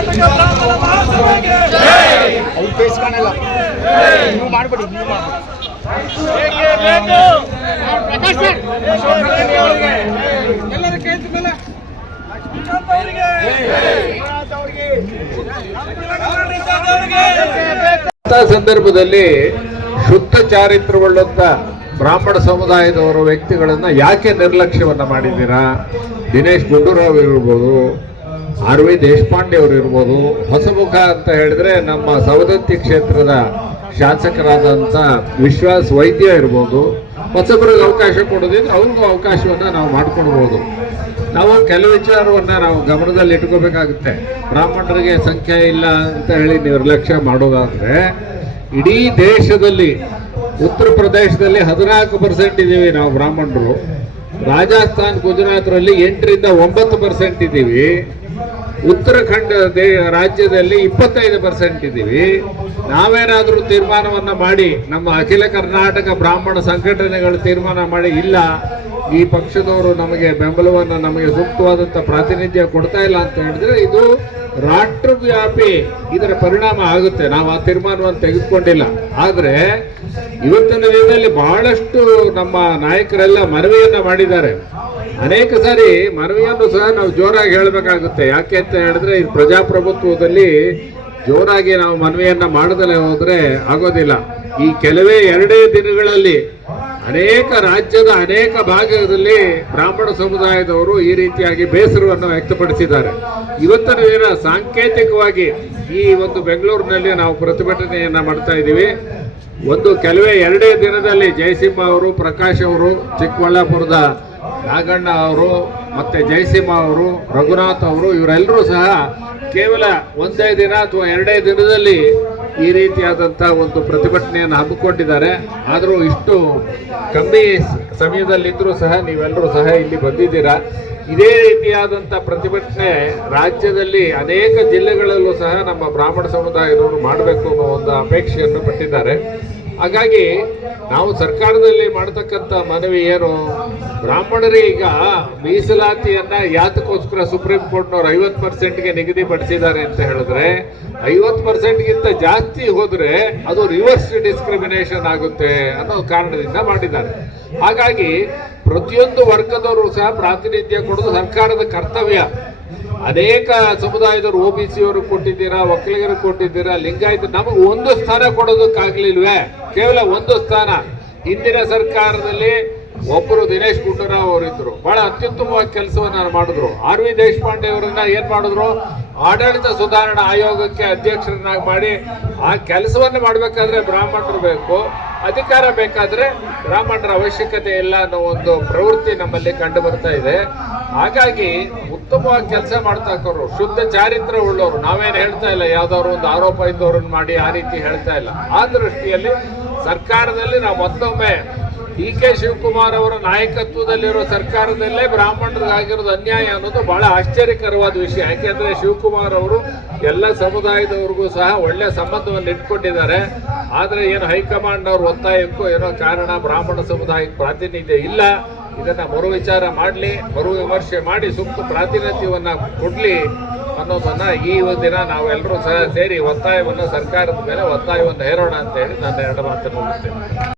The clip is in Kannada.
ಕರ್ನಾಟಕ ಬ್ರಾಹ್ಮಣ ಮಹಾಸಭೆಗೆ ಅವ್ರು ಬೇಯಿಸ್ಕೊಳಲ್ಲ ನೀವು ಮಾಡ್ಬಿಡಿ ಎಲ್ಲರ ಕೈ ಮೇಲೆ ಸಂದರ್ಭದಲ್ಲಿ ಶುದ್ಧ ಚಾರಿತ್ರವುಳ್ಳಂತ ಬ್ರಾಹ್ಮಣ ಸಮುದಾಯದವರ ವ್ಯಕ್ತಿಗಳನ್ನ ಯಾಕೆ ನಿರ್ಲಕ್ಷ್ಯವನ್ನ ಮಾಡಿದ್ದೀರಾ? ದಿನೇಶ್ ಗುಂಡೂರಾವ್ ಇರ್ಬೋದು, ಆರ್ ವಿ ದೇಶಪಾಂಡೆ ಅವರು ಇರ್ಬೋದು, ಹೊಸಮುಖ ಅಂತ ಹೇಳಿದ್ರೆ ನಮ್ಮ ಸವದತ್ತಿ ಕ್ಷೇತ್ರದ ಶಾಸಕರಾದಂಥ ವಿಶ್ವಾಸ್ ವೈದ್ಯ ಇರ್ಬೋದು. ಹೊಸಬರಿಗೆ ಅವಕಾಶ ಕೊಡೋದಿದ್ರೆ ಅವ್ರಿಗೂ ಅವಕಾಶವನ್ನ ನಾವು ಮಾಡ್ಕೊಡ್ಬೋದು. ನಾವು ಕೆಲವು ವಿಚಾರವನ್ನ ನಾವು ಗಮನದಲ್ಲಿ ಇಟ್ಕೋಬೇಕಾಗುತ್ತೆ. ಬ್ರಾಹ್ಮಣರಿಗೆ ಸಂಖ್ಯೆ ಇಲ್ಲ ಅಂತ ಹೇಳಿ ನಿರ್ಲಕ್ಷ್ಯ ಮಾಡೋದಾದ್ರೆ, ಇಡೀ ದೇಶದಲ್ಲಿ ಉತ್ತರ ಪ್ರದೇಶದಲ್ಲಿ 14% ಇದ್ದೀವಿ ನಾವು ಬ್ರಾಹ್ಮಣರು. ರಾಜಸ್ಥಾನ್, ಗುಜರಾತ್ರಲ್ಲಿ 8ರಿಂದ 9% ಇದ್ದೀವಿ. ಉತ್ತರಾಖಂಡ ರಾಜ್ಯದಲ್ಲಿ 25% ಇದ್ದೀವಿ. ನಾವೇನಾದ್ರೂ ತೀರ್ಮಾನವನ್ನ ಮಾಡಿ, ನಮ್ಮ ಅಖಿಲ ಕರ್ನಾಟಕ ಬ್ರಾಹ್ಮಣ ಸಂಘಟನೆಗಳು ತೀರ್ಮಾನ ಮಾಡಿ, ಇಲ್ಲ ಈ ಪಕ್ಷದವರು ನಮಗೆ ಬೆಂಬಲವನ್ನು, ನಮಗೆ ಸೂಕ್ತವಾದಂಥ ಪ್ರಾತಿನಿಧ್ಯ ಕೊಡ್ತಾ ಇಲ್ಲ ಅಂತ ಹೇಳಿದ್ರೆ, ಇದು ರಾಷ್ಟ್ರವ್ಯಾಪಿ ಇದರ ಪರಿಣಾಮ ಆಗುತ್ತೆ. ನಾವು ಆ ತೀರ್ಮಾನವನ್ನು ತೆಗೆದುಕೊಂಡಿಲ್ಲ. ಆದರೆ ಇವತ್ತಿನ ದಿನದಲ್ಲಿ ಬಹಳಷ್ಟು ನಮ್ಮ ನಾಯಕರೆಲ್ಲ ಮನವಿಯನ್ನ ಮಾಡಿದ್ದಾರೆ. ಅನೇಕ ಸಾರಿ ಮನವಿಯನ್ನು ಸಹ ನಾವು ಜೋರಾಗಿ ಹೇಳಬೇಕಾಗುತ್ತೆ. ಯಾಕೆ ಅಂತ ಹೇಳಿದ್ರೆ, ಈ ಪ್ರಜಾಪ್ರಭುತ್ವದಲ್ಲಿ ಜೋರಾಗಿ ನಾವು ಮನವಿಯನ್ನ ಮಾಡದಲ್ಲೇ ಹೋದ್ರೆ ಆಗೋದಿಲ್ಲ. ಈ ಕೆಲವೇ 2 ದಿನಗಳಲ್ಲಿ ಅನೇಕ ರಾಜ್ಯದ ಅನೇಕ ಭಾಗದಲ್ಲಿ ಬ್ರಾಹ್ಮಣ ಸಮುದಾಯದವರು ಈ ರೀತಿಯಾಗಿ ಬೇಸರವನ್ನು ವ್ಯಕ್ತಪಡಿಸಿದ್ದಾರೆ. ಇವತ್ತಿನ ದಿನ ಸಾಂಕೇತಿಕವಾಗಿ ಈ ಒಂದು ಬೆಂಗಳೂರಿನಲ್ಲಿ ನಾವು ಪ್ರತಿಭಟನೆಯನ್ನ ಮಾಡ್ತಾ ಇದ್ದೀವಿ. ಕೆಲವೇ 2 ದಿನದಲ್ಲಿ ಜಯಸಿಂಹ ಅವರು, ಪ್ರಕಾಶ್ ಅವರು, ಚಿಕ್ಕಬಳ್ಳಾಪುರದ ನಾಗಣ್ಣ ಅವರು, ಮತ್ತೆ ಜಯಸಿಂಹ ಅವರು, ರಘುನಾಥ್ ಅವರು, ಇವರೆಲ್ಲರೂ ಸಹ ಕೇವಲ 1 ದಿನ ಅಥವಾ 2 ದಿನದಲ್ಲಿ ಈ ರೀತಿಯಾದಂಥ ಒಂದು ಪ್ರತಿಭಟನೆಯನ್ನು ಹಮ್ಮಿಕೊಂಡಿದ್ದಾರೆ. ಆದರೂ ಇಷ್ಟು ಕಮ್ಮಿ ಸಮಯದಲ್ಲಿದ್ದರೂ ಸಹ ನೀವೆಲ್ಲರೂ ಸಹ ಇಲ್ಲಿ ಬಂದಿದ್ದೀರಾ. ಇದೇ ರೀತಿಯಾದಂಥ ಪ್ರತಿಭಟನೆ ರಾಜ್ಯದಲ್ಲಿ ಅನೇಕ ಜಿಲ್ಲೆಗಳಲ್ಲೂ ಸಹ ನಮ್ಮ ಬ್ರಾಹ್ಮಣ ಸಮುದಾಯದವರು ಮಾಡಬೇಕು ಅನ್ನೋ ಒಂದು ಅಪೇಕ್ಷೆಯನ್ನು ಪಟ್ಟಿದ್ದಾರೆ. ಹಾಗಾಗಿ ನಾವು ಸರ್ಕಾರದಲ್ಲಿ ಮಾಡತಕ್ಕಂಥ ಮನವಿ ಏನು, ಬ್ರಾಹ್ಮಣರಿಗೆ ಈಗ ಮೀಸಲಾತಿಯನ್ನ ಯಾತಕ್ಕೋಸ್ಕರ ಸುಪ್ರೀಂ ಕೋರ್ಟ್ನವರು 50%ಗೆ ನಿಗದಿಪಡಿಸಿದ್ದಾರೆ ಅಂತ ಹೇಳಿದ್ರೆ, 50%ಗಿಂತ ಜಾಸ್ತಿ ಹೋದ್ರೆ ಅದು ರಿವರ್ಸ್ ಡಿಸ್ಕ್ರಿಮಿನೇಷನ್ ಆಗುತ್ತೆ ಅನ್ನೋ ಕಾರಣದಿಂದ ಮಾಡಿದ್ದಾರೆ. ಹಾಗಾಗಿ ಪ್ರತಿಯೊಂದು ವರ್ಗದವರು ಸಹ ಪ್ರಾತಿನಿಧ್ಯ ಕೊಡೋದು ಸರ್ಕಾರದ ಕರ್ತವ್ಯ. ಅನೇಕ ಸಮುದಾಯದವರು OBC ಅವರು ಕೊಟ್ಟಿದ್ದೀರಾ, ಒಕ್ಕಲಿಗರಿಗೆ ಕೊಟ್ಟಿದ್ದೀರಾ, ಲಿಂಗಾಯತ, ನಮಗೆ 1 ಸ್ಥಾನ ಕೊಡೋದಕ್ಕಾಗ್ಲಿಲ್ವೇ? ಕೇವಲ 1 ಸ್ಥಾನ. ಹಿಂದಿನ ಸರ್ಕಾರದಲ್ಲಿ ಒಬ್ಬರು ದಿನೇಶ್ ಗುಂಡೂರಾವ್ ಅವರಿದ್ರು, ಬಹಳ ಅತ್ಯುತ್ತಮವಾಗಿ ಕೆಲಸವನ್ನ ಮಾಡಿದ್ರು. ಆರ್ ವಿ ದೇಶಪಾಂಡೆ ಅವರನ್ನ ಏನ್ ಮಾಡಿದ್ರು, ಆಡಳಿತ ಸುಧಾರಣಾ ಆಯೋಗಕ್ಕೆ ಅಧ್ಯಕ್ಷರನ್ನಾಗಿ ಮಾಡಿ, ಆ ಕೆಲಸವನ್ನು ಮಾಡಬೇಕಾದ್ರೆ ಬ್ರಾಹ್ಮಣರು ಬೇಕು, ಅಧಿಕಾರ ಬೇಕಾದ್ರೆ ಬ್ರಾಹ್ಮಣರ ಅವಶ್ಯಕತೆ ಇಲ್ಲ ಅನ್ನೋ ಒಂದು ಪ್ರವೃತ್ತಿ ನಮ್ಮಲ್ಲಿ ಕಂಡು ಬರ್ತಾ ಇದೆ. ಹಾಗಾಗಿ ಉತ್ತಮವಾಗಿ ಕೆಲಸ ಮಾಡ್ತಾ ಇರೋರು, ಶುದ್ಧ ಚಾರಿತ್ರ ಉಳ್ಳವರು, ನಾವೇನು ಹೇಳ್ತಾ ಇಲ್ಲ ಯಾವ್ದಾದ್ರು ಒಂದು ಆರೋಪ ಇದ್ದವ್ರನ್ನ ಮಾಡಿ ಆ ರೀತಿ ಹೇಳ್ತಾ ಇಲ್ಲ. ಆ ದೃಷ್ಟಿಯಲ್ಲಿ ಸರ್ಕಾರದಲ್ಲಿ ನಾವು ಮತ್ತೊಮ್ಮೆ DK ಶಿವಕುಮಾರ್ ಅವರ ನಾಯಕತ್ವದಲ್ಲಿರೋ ಸರ್ಕಾರದಲ್ಲೇ ಬ್ರಾಹ್ಮಣರಿಗಾಗಿರೋದು ಅನ್ಯಾಯ ಅನ್ನೋದು ಬಹಳ ಆಶ್ಚರ್ಯಕರವಾದ ವಿಷಯ. ಯಾಕೆಂದ್ರೆ ಶಿವಕುಮಾರ್ ಅವರು ಎಲ್ಲ ಸಮುದಾಯದವ್ರಿಗೂ ಸಹ ಒಳ್ಳೆ ಸಂಬಂಧವನ್ನು ಇಟ್ಕೊಂಡಿದ್ದಾರೆ. ಆದ್ರೆ ಏನು ಹೈಕಮಾಂಡ್ ಅವ್ರ ಒತ್ತಾಯಕ್ಕೂ ಏನೋ ಕಾರಣ ಬ್ರಾಹ್ಮಣ ಸಮುದಾಯಕ್ಕೆ ಪ್ರಾತಿನಿಧ್ಯ ಇಲ್ಲ, ಇದನ್ನ ಮರು ವಿಚಾರ ಮಾಡಲಿ, ಮರು ವಿಮರ್ಶೆ ಮಾಡಿ ಸೂಕ್ತ ಪ್ರಾತಿನಿಧ್ಯವನ್ನ ಕೊಡ್ಲಿ ಅನ್ನೋದನ್ನ ಈ ದಿನ ನಾವೆಲ್ಲರೂ ಸಹ ಸೇರಿ ಒತ್ತಾಯವನ್ನು ಸರ್ಕಾರದ ಮೇಲೆ ಒತ್ತಾಯವನ್ನು ಹೇರೋಣ ಅಂತ ಹೇಳಿ ನಾನು 2 ಮಾತನ್ನು ಮುಗಿಸ್ತೇನೆ.